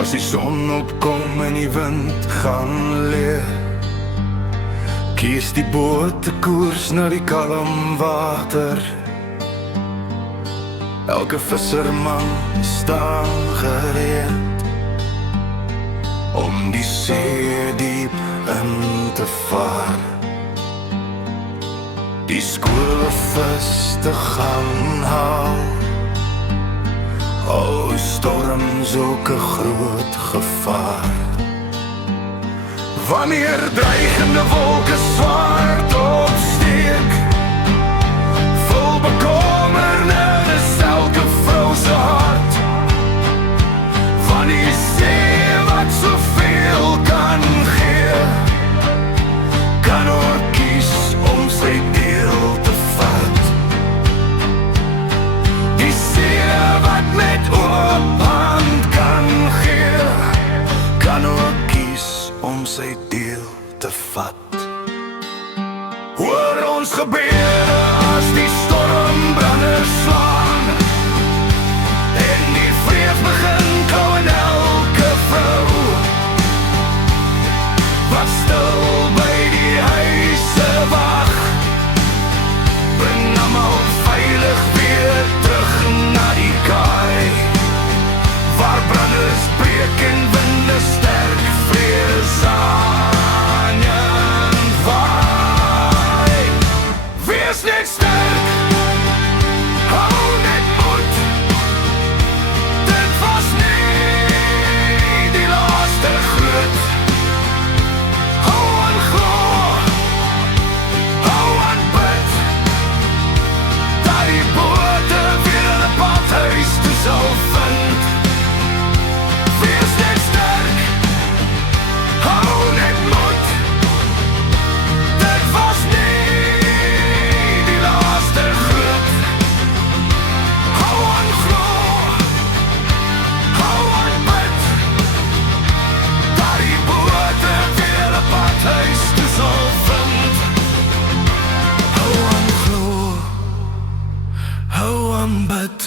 As die son opkom en die wind gaan leer, kies die boot te koers na die kalm water. Elke visserman staan gereed om die see diep in te vaar, die skoolvis te gaan haal. O, storm zulke groot gevaar. Wanneer dreigende wolke zwart opsteek, vol bekommernis elke vrou se hart. Van die see wat soveel kan gee, kan oor kies om sy deel te vat. Die see wat met oop hand kan gee, kan oor kies om sy deel te vat. Hoor ons gebede as die stormbrande slaan, en die vrees begin kou in elke vrou, wat stil by die huise wag. Bring almal veilig weer terug na die kaai, waar branders breek en winde sterk vrees aan en waai. Wees net sterk, hou net moed, dit was nie die laaste groet. Hou aan glo, hou aan bid, dat die bote weer hulle pad huis toe sal vind. Wees net sterk, hou net moed, dit was nie die laaste groet. Hou aan glo, hou aan bid, dat die bote weer hulle pad huis toe sal vind. Hou aan glo, hou aan bid,